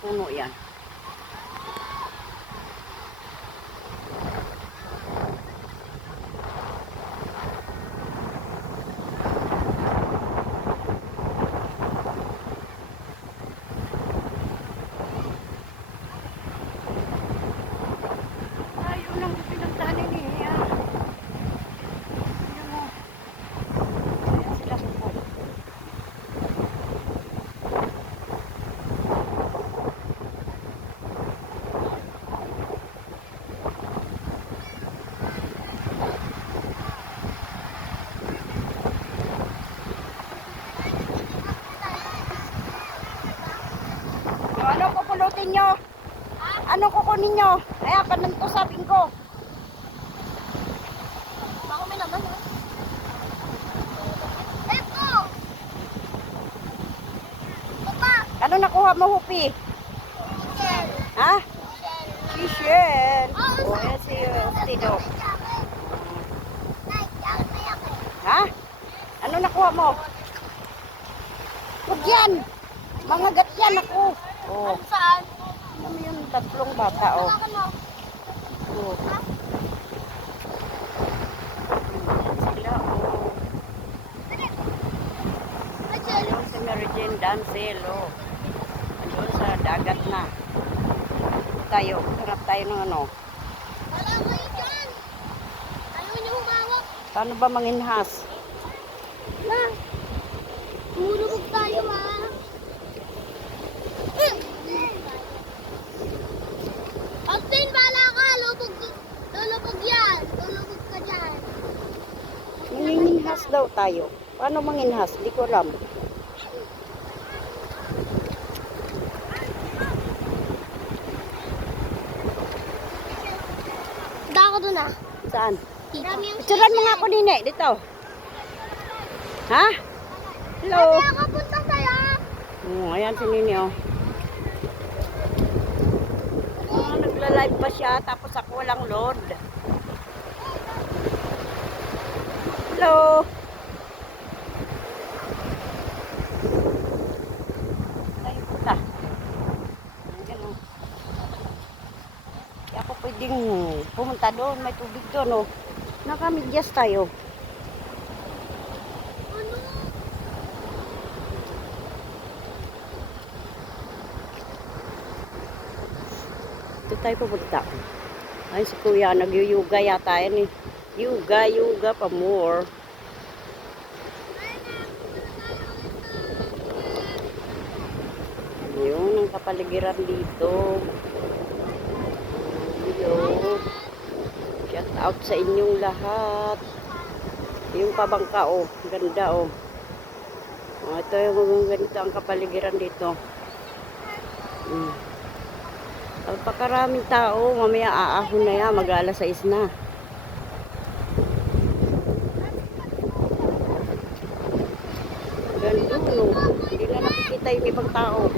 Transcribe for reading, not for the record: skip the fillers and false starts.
puno yan. Ayun lang pinagdaanan niya. Ayan mo. Ayan sila po. Ano pupulutin nyo? Ano kukunin nyo? Ayan, pananto sabing ko. Baka may naman, ha? Eto! Papa! Ano nakuha mo, Hupi? Shell! Ha? Shishel. Oo, O, yan si Ostido. Ay, Ha? Ano nakuha mo? Huwag yan. Mga gat yan ako. Oh. saan? Ano yung tatlong bata, oh. Wala ka na. Oh. Sila, oh. Ay, Shell! Ayun si Mary Jane Dancel, oh. Ayun sa dagat na. Tayo, harap tayo ng ano. Wala kayo dyan! Ayaw niyo humawak. Paano ba manginhas? Na! Humulubog tayo, ha? Austin, bala ka! Lulubog yan! Lulubog ka dyan! Manginhas daw tayo. Paano manginhas? Di ko alam. Punta ako dun, ha? Saan? Marami ang Picturean mo nga ako, Nine. Dito. Ha? Hello. Sabi ako punta sa'yo! Oh, ayan si Nini, oh. Oh, nagla-live pa siya, tapos ako walang load. Hello. Tayo punta. Ayan, oh. Kaya ako pwedeng pumunta doon, may tubig doon, oh. Nakamidyas tayo. Ano? Ito tayo pupunta. Ay, si Kuya, nag-yuga yata yan, eh. Yuga pa more. Yun, ang kapaligiran dito. Yun. Shout out sa inyong lahat. Yung pabangka, oh. Ganda, oh. Oh, ito yung ganito ang kapaligiran dito. Pagpakaraming tao, mamaya aahon na yan, mag-alas 6 na. Ganda, no? Hindi na nakikita yung ibang tao.